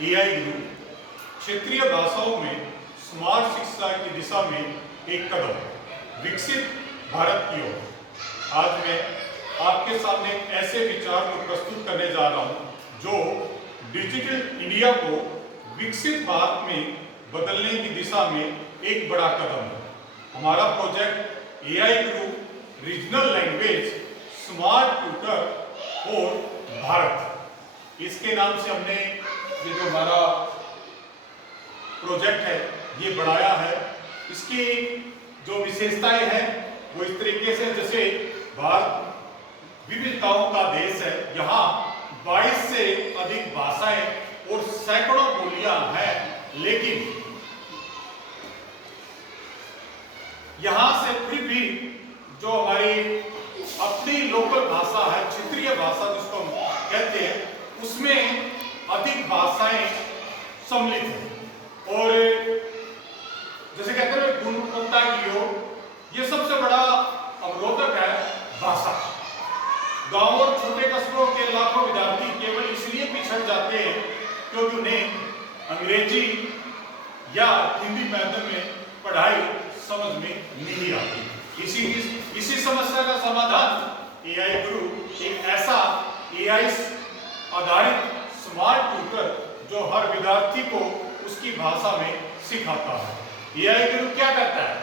AI गुरु क्षेत्रीय भाषाओं में स्मार्ट शिक्षा की दिशा में एक कदम विकसित भारत की ओर। आज मैं आपके सामने ऐसे विचार को प्रस्तुत करने जा रहा हूं जो डिजिटल इंडिया को विकसित भारत में बदलने की दिशा में एक बड़ा कदम है। हमारा project AI Guru regional language smart tutor for Bharat, इसके नाम से हमने ये जो हमारा प्रोजेक्ट है ये बढ़ाया है। इसकी जो विशेषताएं हैं वो इस तरीके से, जैसे भारत विविधताओं का देश है, यहाँ 22 से अधिक भाषाएं और सैकड़ों बोलियां हैं, लेकिन यहाँ से फिर भी जो हमारी अपनी लोकल भाषा है, क्षेत्रीय भाषा जिसको हम कहते हैं, उसमें अधिक भाषाएं सम्मिलित हैं। और जैसे कहते हैं गुणवत्ता की ओर ये सबसे बड़ा अवरोधक है भाषा। गांव और छोटे कस्बों के लाखों विद्यार्थी केवल इसलिए पिछड़ जाते हैं क्योंकि उन्हें अंग्रेजी या हिंदी माध्यम में पढ़ाई समझ में नहीं आती। इसी समस्या का समाधान एआई गुरु एक ऐसा एआई आधारित स्मार्ट ट्यूटर जो हर विद्यार्थी को उसकी भाषा में सिखाता है। एआई गुरु क्या करता है?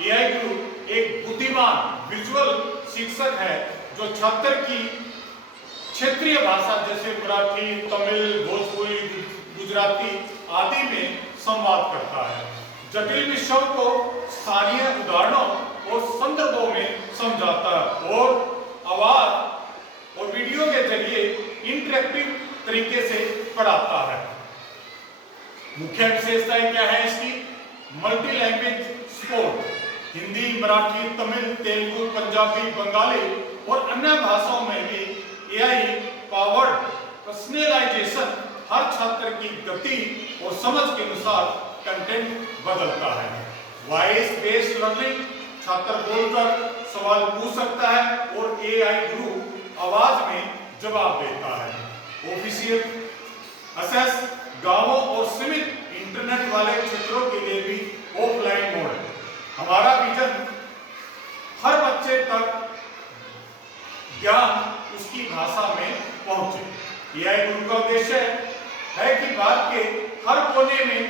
एआई गुरु एक बुद्धिमान विजुअल शिक्षक है जो छात्र की क्षेत्रीय भाषा जैसे मराठी, तमिल, भोजपुरी, गुजराती आदि में संवाद करता है। जटिल विषयों को स्थानीय उदाहरणों और संदर्भों में समझाता है और आवाज और वीडियो के जरिए इंटरेक्टिव तरीके से पढ़ाता है। मुख्य विशेषताएं क्या है इसकी? Multi language support, Hindi, Marathi, Tamil, Telugu, Punjabi, Bengali और अन्य भाषाओं में भी एआई पावर्ड पर्सनलाइजेशन हर छात्र की गति और समझ के अनुसार कंटेंट बदलता है। वॉइस बेस्ड लर्निंग, छात्र बोलकर सवाल पूछ सकता है और एआई गुरु आवाज में जवाब देता है। ऑफिशियल एक्सेस, गांवों और सीमित इंटरनेट वाले क्षेत्रों के लिए भी ऑफलाइन मोड। हमारा विजन हर बच्चे तक ज्ञान उसकी भाषा में पहुंचे। एआई गुरु का उद्देश्य है कि भारत के हर कोने में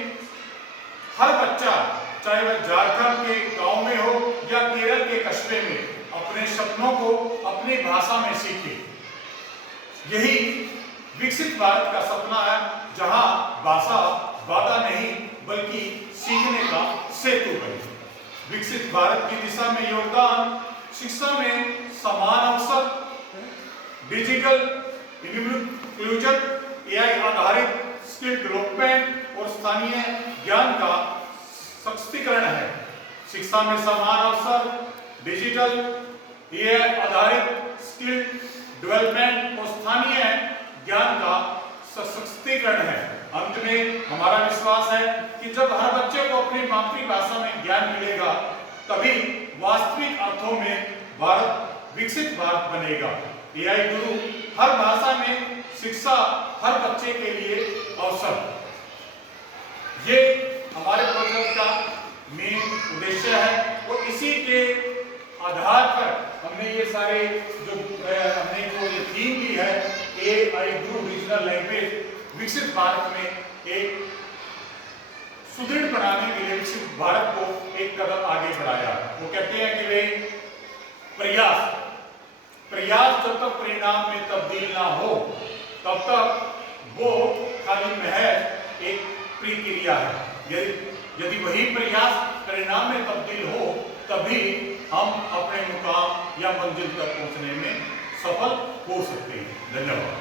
हर बच्चा, चाहे वह झारखंड के गांव में हो या केरल के कस्बे में, अपने सपनों को अपनी भाषा में सीखे। यही विकसित भारत का सपना है जहां भाषा बाधा नहीं बल्कि सीखने का सेतु बने। विकसित भारत की दिशा में योगदान शिक्षा में समान अवसर, डिजिटल इंक्लूजन, एआई आधारित स्किल डेवलपमेंट और स्थानीय ज्ञान का सशक्तिकरण है। शिक्षा में समान अवसर, डिजिटल एआई आधारित स्किल डेवलपमेंट और स्थानीय ज्ञान का सशक्तिकरण है। अंत में हमारा विश्वास है कि जब हर बच्चे को अपनी मातृभाषा में ज्ञान मिलेगा तभी वास्तविक अर्थों में भारत विकसित भारत बनेगा। एआई गुरु हर भाषा में शिक्षा हर बच्चे के लिए अवसर, ये हमारे प्रोजेक्ट का मेन उद्देश्य है। और इसी के आधार पर हमने ये सारे हमने ये थीम दी है, एआई गुरु रीजनल लैंग्वेज विकसित भारत में एक सुदृढ़ बनाने के लिए विकसित भारत को एक कदम आगे बढ़ाया। वो कहते हैं कि वे प्रयास जब तक परिणाम में तब्दील ना हो तब तक वो खाली महज एक प्रक्रिया है। यदि वही प्रयास परिणाम में तब्दील हो तभी हम अपने मुकाम या मंजिल तक पहुंचने में सफल हो सकते हैं। धन्यवाद।